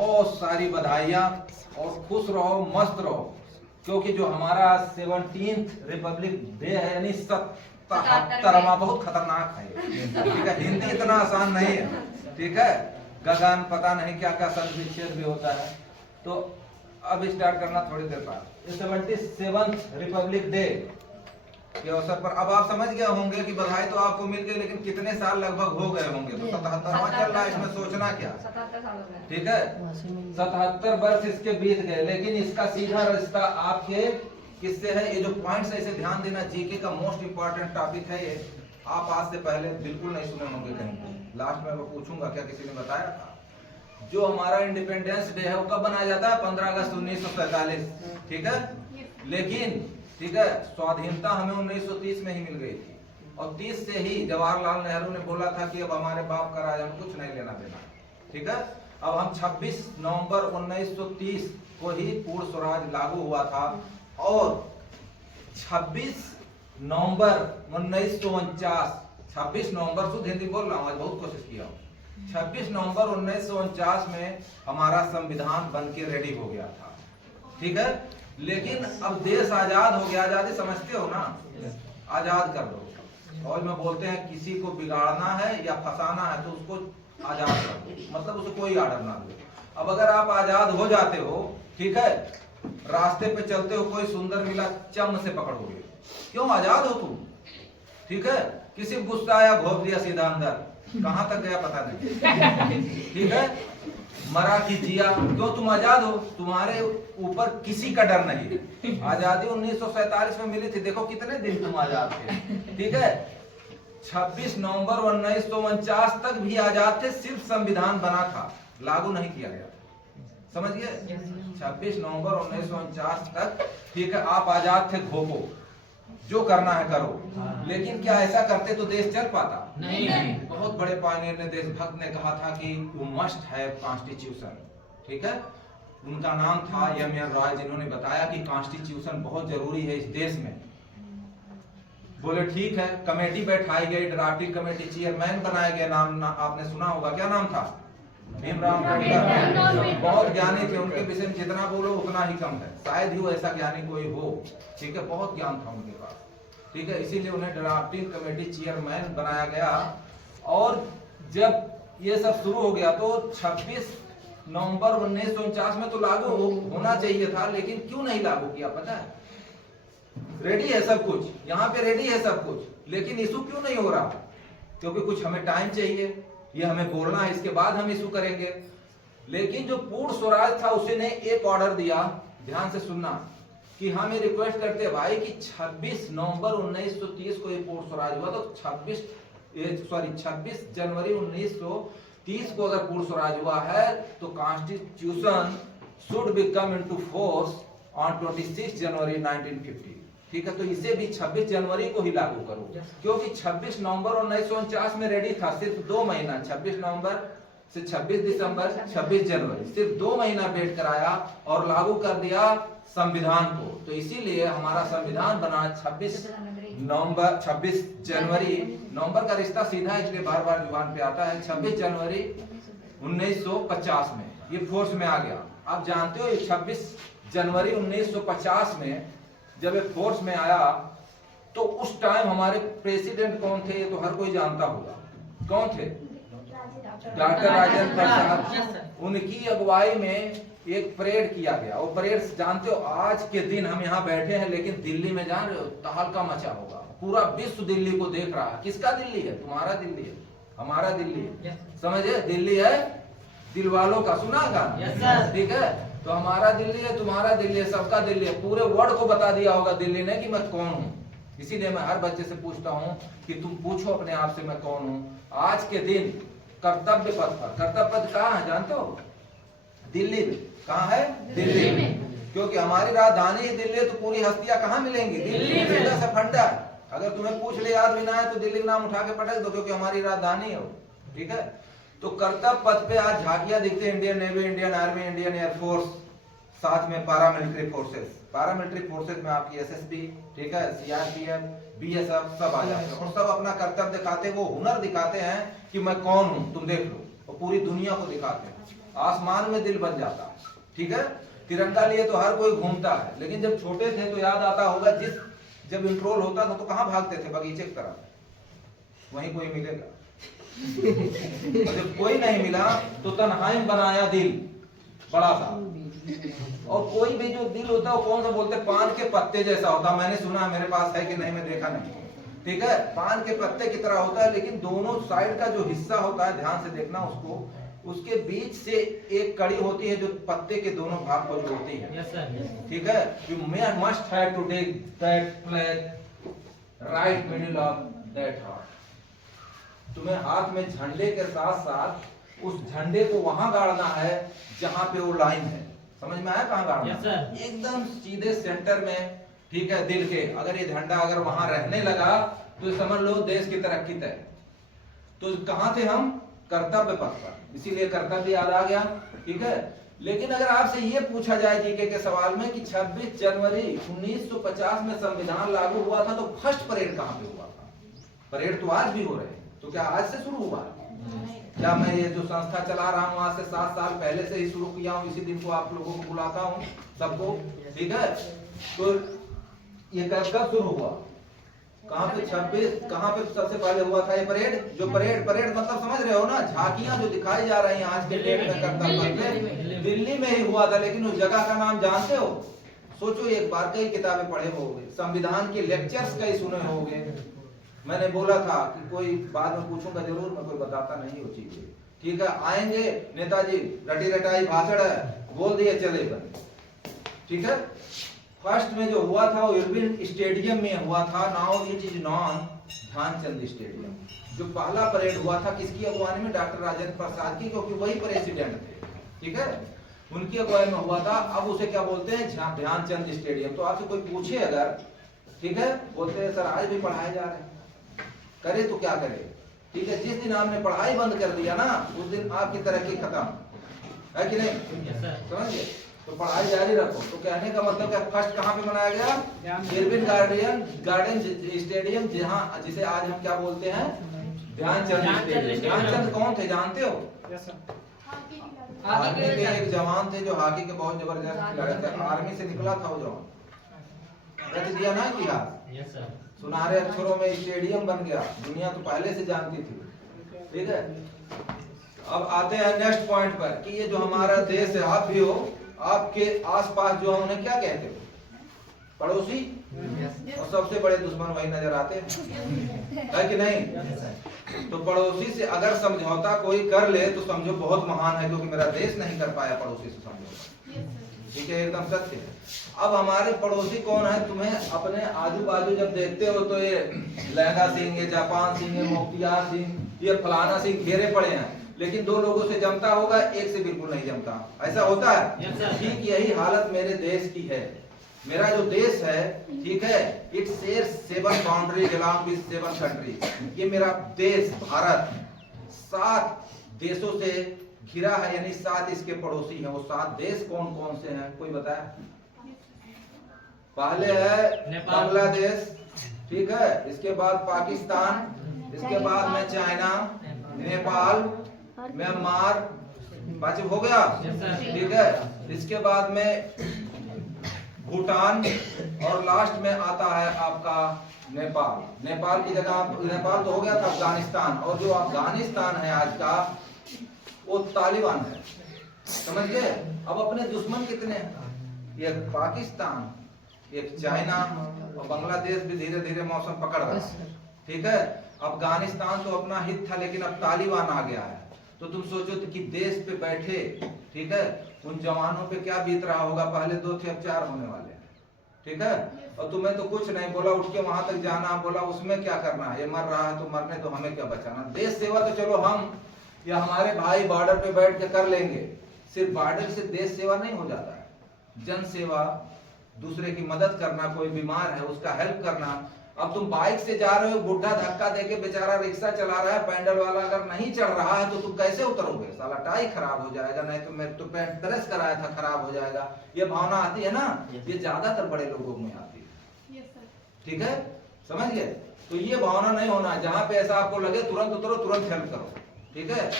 बहुत सारी बधाइयाँ और खुश रहो, मस्त रहो, क्योंकि जो हमारा 17th रिपब्लिक डे है यानी 77वां बहुत खतरनाक है। ठीक है, हिंदी इतना आसान नहीं है। ठीक है, गगन पता नहीं क्या क्या संधि विच्छेद भी होता है। तो अब स्टार्ट करना थोड़ी देर बाद। 77th रिपब्लिक डे के अवसर पर अब आप समझ गए होंगे कि बधाई तो आपको मिल गई, लेकिन कितने साल लगभग हो गए होंगे। तो 77वां चल रहा है, इसमें सोचना क्या। 77 साल हो गए। ठीक है, 77 वर्ष इसके बीत गए, लेकिन इसका सीधा रिश्ता आपके किससे है। ये जो पॉइंट्स है इसे ध्यान देना, जीके का मोस्ट इंपॉर्टेंट टॉपिक है ये। आप आज से पहले बिल्कुल नहीं सुने होंगे कहीं। लास्ट में मैं पूछूंगा क्या किसी ने बताया था। जो हमारा इंडिपेंडेंस डे है वो कब मनाया जाता है? 15 अगस्त 1947। ठीक है, लेकिन ठीक है, स्वाधीनता हमें 1930 में ही मिल गई थी, और 30 से ही जवाहरलाल नेहरू ने बोला था कि अब हमारे बाप का राज हम कुछ नहीं लेना देना। ठीक है, अब हम 26 नवंबर 1930 को ही पूर्ण स्वराज लागू हुआ था, और 26 नवंबर 1949, 26 नवंबर शुद्ध हिंदी बोल रहा हूँ, आज बहुत कोशिश किया हूँ। 26 नवंबर 1949 में हमारा संविधान बन के रेडी हो गया था। ठीक है, लेकिन अब देश आजाद हो गया। आजादी समझते हो ना, आजाद कर दो। और में बोलते हैं किसी को बिगाड़ना है या फंसाना है तो उसको आजाद कर दो, मतलब उसे कोई आर्डर ना दो। अब अगर आप आजाद हो जाते हो, ठीक है, रास्ते पे चलते हो, कोई सुंदर मिला, चम से पकड़ोगे। क्यों? आजाद हो तुम। ठीक है, किसी को गुस्सा आया, घोप दिया सीधा अंदर, कहां तक गया पता नहीं। ठीक है, मरा कि जिया, क्यों? तुम आजाद हो, तुम्हारे ऊपर किसी का डर नहीं है। आजादी 1947 में मिली थी, देखो कितने दिन तुम आजाद थे। ठीक है, 26 नवंबर 1949 तक भी आजाद थे, सिर्फ संविधान बना था, लागू नहीं किया गया। समझ गए? 26 नवंबर 1949 तक, ठीक है, आप आजाद थे, घोपो, जो करना है करो। लेकिन क्या ऐसा करते तो देश चल पाता? नहीं। बहुत बड़े पायनियर ने, देशभक्त ने कहा था कि यू मस्ट हैव कॉन्स्टिट्यूशन। ठीक है, उनका नाम था एम.एन. रॉय, जिन्होंने बताया कि कॉन्स्टिट्यूशन बहुत जरूरी है इस देश में। बोले ठीक है, कमेटी बैठाई गई, ड्राफ्टिंग कमेटी, चेयरमैन बनाया गया। नाम आपने सुना होगा, क्या नाम था? भीमराव अम्बेडकर। बहुत ज्ञानी थे, उनके विषय में जितना बोलो उतना ही कम है, शायद ही ऐसा ज्ञानी कोई हो। ठीक है, बहुत ज्ञान था उनके पास। ठीक है, इसीलिए उन्हें ड्राफ्टिंग कमेटी चेयरमैन बनाया गया। और जब ये सब शुरू हो गया तो 26 नवंबर 1949 में तो लागू होना चाहिए था, लेकिन क्यों नहीं लागू किया पता है? रेडी है सब कुछ, यहाँ पे रेडी है सब कुछ, लेकिन इशू क्यों नहीं हो रहा? क्योंकि कुछ हमें टाइम चाहिए, ये हमें बोलना है, इसके बाद हम इशू करेंगे। लेकिन जो पूर्ण स्वराज था उसने एक ऑर्डर दिया, ध्यान से सुनना, कि हम ये रिक्वेस्ट करते हैं भाई कि 26 नवंबर 1930 को ये पूर्ण स्वराज हुआ, तो 26 जनवरी 1930 को अगर पूर्ण स्वराज हुआ है तो constitution should become into force on 26 जनवरी 1950। ठीक है, तो इसे भी 26 जनवरी को ही लागू करो, क्योंकि 26 नवंबर 1949 में रेडी था, सिर्फ 2 महीना, 26 नवंबर से 26 दिसंबर 26 जनवरी, सिर्फ 2 महीना वेट कराया और लागू कर दिया संविधान को। तो इसीलिए हमारा संविधान बना 26 जनवरी। नवंबर का रिश्ता सीधा है, इसलिए बार बार जुबान पे आता है। 26 जनवरी 1950 में ये फोर्स में आ गया। आप जानते हो 26 जनवरी 1950 में जब ये फोर्स में आया तो उस टाइम हमारे प्रेसिडेंट कौन थे? ये तो हर कोई जानता होगा, कौन थे? डॉक्टर राजेंद्र प्रसाद। उनकी अगुवाई में एक परेड किया गया। वो परेड जानते हो, आज के दिन हम यहाँ बैठे हैं, लेकिन दिल्ली में जान रहे हो तहलका मचा होगा, पूरा विश्व दिल्ली को देख रहा है। किसका दिल्ली है? तुम्हारा दिल्ली है, हमारा दिल्ली है। समझे? दिल्ली है दिल वालों का, सुना गाना? ठीक है, तो हमारा दिल्ली है, तुम्हारा दिल्ली है, सबका दिल्ली है। पूरे वर्ल्ड को बता दिया होगा दिल्ली ने कि मैं कौन हूँ। इसीलिए मैं हर बच्चे से पूछता हूँ कि तुम पूछो अपने आप से मैं कौन हूँ। आज के दिन कर्तव्य पथ पर, कर्तव्य पथ कहाँ है जानते हो? दिल्ली में। कहाँ है? दिल्ली में। क्योंकि हमारी राजधानी ही दिल्ली है, तो पूरी हस्तियां कहाँ मिलेंगी? दिल्ली में। से फंडा है, अगर तुम्हें पूछ ले याद भी ना है तो दिल्ली का नाम उठा के पटक दो, क्योंकि हमारी राजधानी है। ठीक है, तो कर्तव्य पथ पे आज झांकियां दिखते हैं, Indian navy, Indian army, Indian air force, साथ में पैरामिलिट्री फोर्सेस। पैरामिलिट्री फोर्सेस में आपकी एसएसबी, ठीक है, सीआरपीएफ, बीएसएफ सब आ जाते हैं, और सब अपना कर्तव्य दिखाते हैं, वो हुनर दिखाते हैं कि मैं कौन हूं, तुम देख लो, और पूरी दुनिया को दिखाते हैं। आसमान में दिल बन जाता है, ठीक है। तिरंगा लिए तो हर कोई घूमता है, लेकिन जब छोटे थे तो याद आता होगा जब इंट्रोल होता था तो कहाँ भागते थे? बगीचे की तरफ, वहीं कोई मिलेगा। और जब कोई नहीं मिला तो तन्हाई में बनाया दिल बड़ा सा। और कोई भी जो दिल होता है वो कौन सा बोलते हैं? पान के पत्ते जैसा होता है। मैंने सुना, मेरे पास है कि नहीं मैं देखा नहीं, ठीक है। पान के पत्ते की तरह होता है, लेकिन दोनों साइड का जो हिस्सा होता है, ध्यान से देखना उसको, उसके बीच से एक कड़ी होती है जो पत्ते के दोनों भाग को जोड़ती है, ठीक है। You must have to take that flag right middle of that heart. तुम्हें हाथ में झंडे के साथ साथ उस झंडे को वहां गाड़ना है जहां पे वो लाइन है। समझ में आया कहां गाड़ना? एकदम सीधे सेंटर में, ठीक है, दिल के। अगर ये झंडा अगर वहां रहने लगा तो समझ लो देश की तरक्की तय। तो कहां थे हम? कर्तव्य पथ पर, इसीलिए कर्तव्य याद आ गया, ठीक है। लेकिन अगर आपसे ये पूछा जाए जीके के सवाल में कि 26 जनवरी 1950 में संविधान लागू हुआ था तो फर्स्ट परेड कहां पे हुआ था? परेड तो आज भी हो रहे हैं, तो क्या आज से शुरू हुआ? क्या मैं ये जो संस्था चला रहा हूँ आज से 7 साल पहले से ही शुरू किया हूँ? इसी दिन को आप लोगों को बुलाता हूँ सबको, ठीक है। तो ये कब शुरू हुआ? कहाँ पे? 26 कहाँ पे सबसे पहले हुआ था ये परेड? जो परेड मतलब समझ रहे हो ना, झांकियां जो दिखाई जा रही हैं आज के डेट में कर्तव्य, दिल्ली में ही हुआ था। लेकिन उस जगह का नाम जानते हो? सोचो एक बार, कई किताबें पढ़े होंगे, संविधान के लेक्चर्स कई सुने होंगे। मैंने बोला था कि कोई बाद में पूछूंगा जरूर, मैं कोई बताता नहीं वो चीजें, ठीक है। आएंगे नेताजी, रटी रटाई भाषण है, बोल दिए चले गए, ठीक है। फर्स्ट में जो हुआ था वो इरविन स्टेडियम में हुआ था, now it is known Dhyan Chand stadium. जो पहला परेड हुआ था किसकी अगुवानी में? डॉक्टर राजेंद्र प्रसाद की, क्योंकि वही प्रेसिडेंट थे, ठीक है, उनकी अगुवाई में हुआ था। अब उसे क्या बोलते हैं? ध्यानचंद स्टेडियम। तो आपसे कोई पूछे अगर, ठीक है, बोलते हैं सर आज भी पढ़ाए जा रहे हैं, करे तो क्या करे, ठीक है। जिस दिन आपने पढ़ाई बंद कर दिया ना, उस दिन आपकी तरक्की खत्म है कि नहीं? समझिए, तो पढ़ाई जारी रखो। तो कहने का मतलब क्या? फर्स्ट कहाँ पे बनाया गया? इरविन गार्डन स्टेडियम, जहाँ जिसे आज हम क्या बोलते हैं? ध्यानचंद स्टेडियम। ध्यानचंद कौन थे जानते हो? आर्मी के एक जवान थे जो हॉकी के बहुत जबरदस्त खिलाड़ी थे। आर्मी से निकला था वो जवान, रच दिया ना इतिहास। सुनहरे अक्षरों में स्टेडियम बन गया, दुनिया तो पहले से जानती थी, ठीक है। अब आते हैं नेक्स्ट पॉइंट पर कि ये जो हमारा देश है, आप भी हो, आपके आसपास जो है उन्हें क्या कहते हो? पड़ोसी। और सबसे बड़े दुश्मन वही नजर आते हैं, है कि नहीं? तो पड़ोसी से अगर समझौता कोई कर ले तो समझो बहुत महान है, क्योंकि मेरा देश नहीं कर पाया पड़ोसी से समझौता, ठीक है, एकदम सत्य है। अब हमारे पड़ोसी कौन है? तुम्हें अपने आजू बाजू जब देखते हो तो ये लहंगा सिंह, ये जापान सिंह, ये मुख्तियार सिंह, ये फलाना सिंह घेरे पड़े हैं, लेकिन दो लोगों से जमता होगा, एक से बिल्कुल नहीं जमता। ऐसा होता है? ठीक यही हालत मेरे देश की है। मेरा जो देश है, ठीक है, it shares 7 boundaries along with 7 countries. ये मेरा देश भारत 7 देशों से घिरा है, यानी 7 इसके पड़ोसी हैं। वो 7 देश कौन कौन से हैं? कोई बताया? पहले है बांग्लादेश, ठीक है, इसके बाद पाकिस्तान, इसके बाद में चाइना, नेपाल, म्यांमार, वाजिब हो गया, ठीक है। इसके बाद में भूटान और लास्ट में आता है आपका नेपाल। नेपाल की जगह, नेपाल तो हो गया था अफगानिस्तान, और जो अफगानिस्तान है आज का वो तालिबान है, समझ गए। अब अपने दुश्मन कितने हैं? एक पाकिस्तान, एक चाइना, और बांग्लादेश भी धीरे धीरे मौसम पकड़ रहा है, ठीक है। अफगानिस्तान तो अपना हित था, लेकिन अब तालिबान आ गया है। तो तुम सोचो कि देश पे बैठे, ठीक है, उन जवानों पे क्या बीत रहा होगा। पहले 2 थे, अब 4 होने वाले हैं, ठीक है। और तुम्हें तो कुछ नहीं बोला, उठ के वहां तक जाना, बोला उसमें क्या करना है, ये मर रहा है तो मरने दो, हमें क्या बचाना। देश सेवा तो चलो हम या हमारे भाई बॉर्डर पे बैठ के कर लेंगे। सिर्फ बॉर्डर से देश सेवा नहीं हो जाता है। जन सेवा, दूसरे की मदद करना, कोई बीमार है उसका हेल्प करना। अब तुम बाइक से जा रहे हो, बुढ़ा धक्का देके बेचारा रिक्शा चला रहा है, पैंडल वाला अगर नहीं चढ़ रहा है तो तुम कैसे उतरोगे? साला टाई खराब हो जाएगा, नहीं तो मैं तो पैंट प्रेस कराया था, खराब हो जाएगा। ये भावना आती है ना, ये ज्यादातर बड़े लोगों में आती है, ठीक है, समझ गए। तो ये भावना नहीं होना, जहां पे ऐसा आपको लगे तुरंत उतरो, तुरंत हेल्प करो, ठीक है।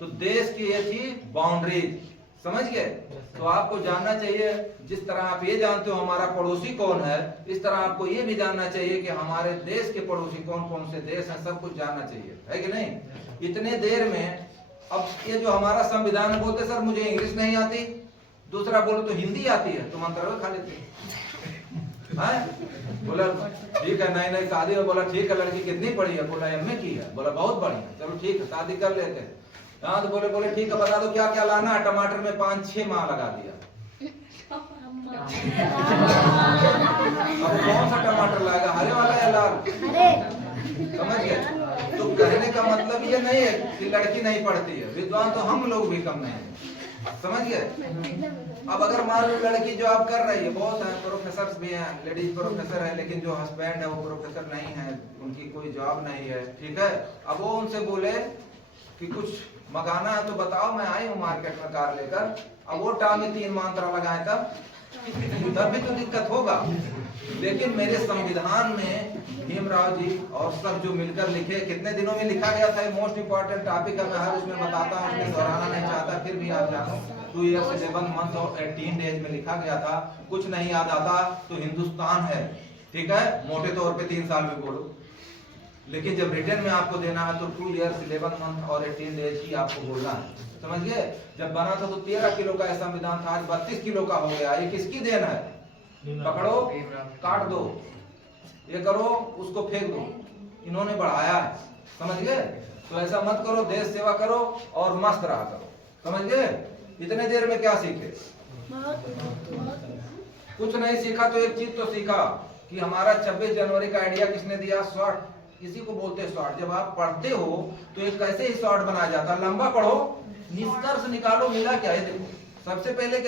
तो देश की ये थी बाउंड्रीज, समझ गए। तो आपको जानना चाहिए, जिस तरह आप ये जानते हो हमारा पड़ोसी कौन है, इस तरह आपको ये भी जानना चाहिए कि हमारे देश के पड़ोसी कौन कौन से देश हैं, सब कुछ जानना चाहिए, है कि नहीं। इतने देर में अब ये जो हमारा संविधान है, बोलते सर मुझे इंग्लिश नहीं आती, दूसरा बोलो तो हिंदी आती है, तो मंत्रालय खा लेते हैं। बोला ठीक है, नहीं शादी में, बोला ठीक है लड़की कितनी पढ़ी है, बोला एमए की है, बोला बहुत बढ़िया, चलो ठीक है शादी कर लेते हैं। हाँ तो बोले ठीक है बता दो क्या क्या लाना है। टमाटर में 5-6 माह लगा दिया। अब कौन सा टमाटर लाएगा, हरे वाला या लाल, समझ गए। तो कहने का मतलब ये नहीं है कि लड़की नहीं पढ़ती है, विद्वान तो हम लोग भी कम नहीं है, समझ गए। अब अगर मान लो लड़की जो आप कर रही है, बहुत है प्रोफेसर भी हैं, लेडीज प्रोफेसर है, लेकिन जो हस्बैंड है वो प्रोफेसर नहीं है, उनकी कोई जॉब नहीं है, ठीक है। अब वो उनसे बोले कि कुछ मंगाना है तो बताओ, मैं आई हूँ मार्केट में कार लेकर। अब वो टांगे 3 मंत्रा लगाए तब भी तो दिक्कत होगा। लेकिन मेरे संविधान में भीमराव जी और सब जो मिलकर लिखे, कितने दिनों में लिखा गया था, मोस्ट इंपॉर्टेंट टॉपिक है, मैं हर उसमें बताता हूँ, उसमें दोहराना नहीं चाहता, फिर भी आप जानो 2 years 11 months और 18 days में लिखा गया था। कुछ नहीं याद आता तो हिंदुस्तान है, ठीक है, मोटे तौर पे 3 साल में बोलो। लेकिन जब रिटर्न में आपको देना है तो 2 years 11 months और 18 days ही आपको बोलना है, समझ गए। जब बना था तो 13 किलो का संविधान था, आज 32 किलो का हो गया। ये किसकी देन है, पकड़ो काट दो, ये करो उसको फेंक दो, इन्होंने बढ़ाया है, समझ गए। तो ऐसा मत करो, देश सेवा करो और मस्त रहा करो, समझ गए। इतने देर में क्या सीखे, कुछ नहीं सीखा। तो एक चीज तो सीखा कि हमारा 26 जनवरी का आइडिया किसने दिया, शॉर्ट, इसी को बोलते हैं शॉर्ट। जब आप पढ़ते हो तो एक कैसे ही शॉर्ट बनाया जाता है, लंबा पढ़ो, निष्कर्ष निकालो, मिला क्या है। देखो सबसे पहले क्या